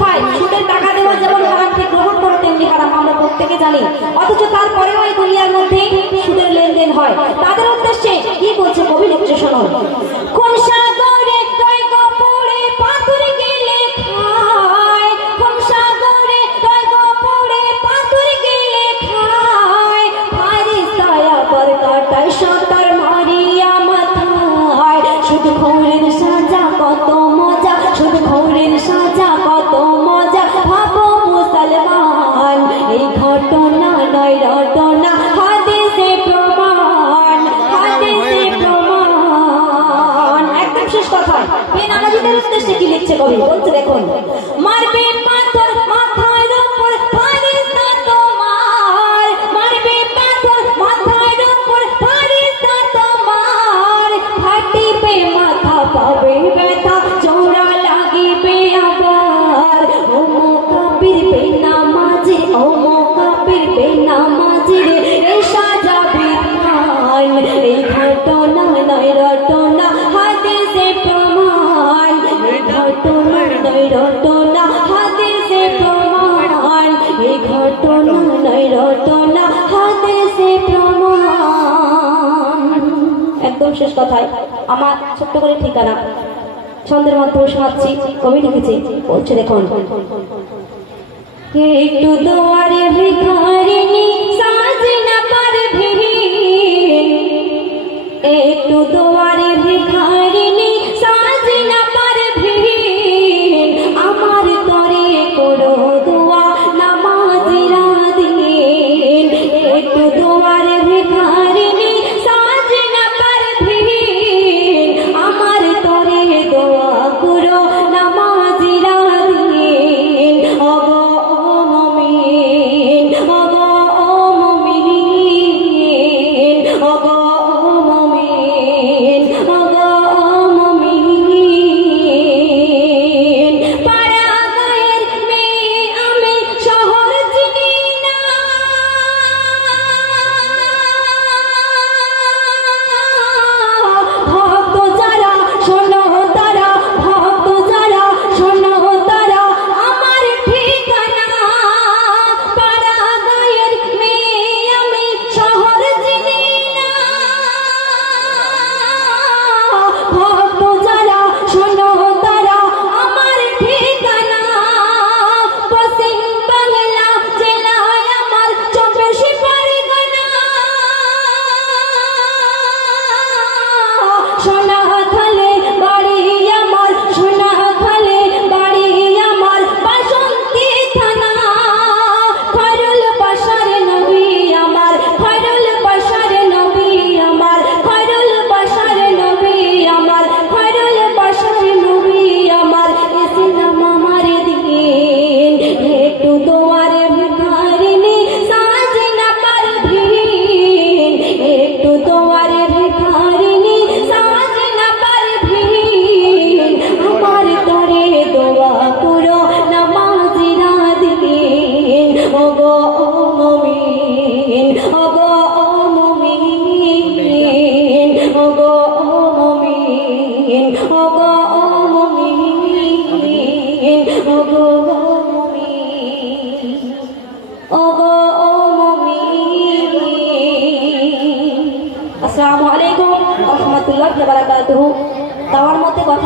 খায়। সুদের টাকা দেওয়া যেমন হারাম, ঠিক গ্রহণ করা তেমনি হারাম, আমরা প্রত্যেকে জানি। অথচ তারপরেও এই দুনিয়ার মধ্যে সুদের লেনদেন হয়। তাদের উদ্দেশ্যে কি বলছে কবি লিখছে শোনো। কোন সাগরে কয় গপরে পাথর গেলে খায়, কোন সাগরে কয় গপরে পাথর গেলে খায়, ফারিস্তায় আবার কাটায় সতার মারিয়া মাথায়। শুধু খৌরের সাজা কত মজা, শুধু খৌরের সাজা কত মজা, ভাবো মুসলমান এই ঘটনা নয় রটনা, হাদিসে প্রমাণ, হাদিসে প্রমাণ। একদম শেষ কথা। বেনামাজিদের উদ্দেশ্যে কি লিখছে কবি বলছে দেখুন। মারবে পাথর মাথার উপর ফারিস্তা তোমার, মারবে পাথর মাথার উপর ফারিস্তা তোমার, ফাটিবে মাথা পাবে ব্যথা চৌড়া লাগিবে আবার। ও মুকাবির বেনামাজি, ও মুকাবির বেনামাজি রে এ সাজা বিধান, এই ঘটনা নয় রটনা, হাদিসে প্রমাণ, এই ঘটনা নয় রটনা, হাদিসে প্রমাণ, এই ঘটনা নয় রটনা, হাদিসে প্রমাণ। একদম শেষ কথায় আমার ছোট্ট করে ঠিকানা ছন্দের মাধ্যমে শোনাচ্ছি। কবি লিখেছে বলছে দেখুন। একটু দুয়ারে ভিখারিনী সাজ না পারবে, একটু দুয়ারে ভিখারিনী সাজ না পারবে, আমার তরে করো দোয়া নামাজিরা দিন। একটু দুয়ারে ভিখারিনী সাজ না পারবে, আমার তরে দোয়া করো নামাজিরা দিন। ওগো ও মুমিন, ওগো ও মুমিন, ওগো ও মুমিন, ওগো ও মুমিন। পাড়া গায়ের মেয়ে আমি শহর চিনি না, ভক্ত যারা শোনো তারা, ভক্ত যারা শোনো তারা আমার ঠিকানা। পাড়া গায়ের মেয়ে আমি শহর চিনি না, ভক্ত যারা শোনো তারা আমার ঠিকানা। পশ্চিম বাংলা জেলায় আমার 24 পরগনা, সোনাখালে বাড়ি আমার, সোনাখালে বাড়ি আমার, বাসন্তী থানা। খয়রুল বাশার নবী আমার, খয়রুল বাশার নবী আমার, খয়রুল বাশার নবী আমার, খয়রুল বাশার নবী আমার। ইসলাম আমার দিন, একটু দুয়ারে ভিখারিনী সাজ না পারবে, একটু দুয়ারে ভিখারিনী সাজ না পারবে, আমার তরে দোয়া করো নামাজিরা দিন। ওগো ও মুমিন, ওগো ও মুমিন, ওগো ও মুমিন, ওগো ও মুমিন, ওগো ও মুমিন, ওগো ও মুমিন। আসসালামু আলাইকুম ওয়া রাহমাতুল্লাহি ওয়া বারাকাতুহু। তাওয়ার মধ্যে কথা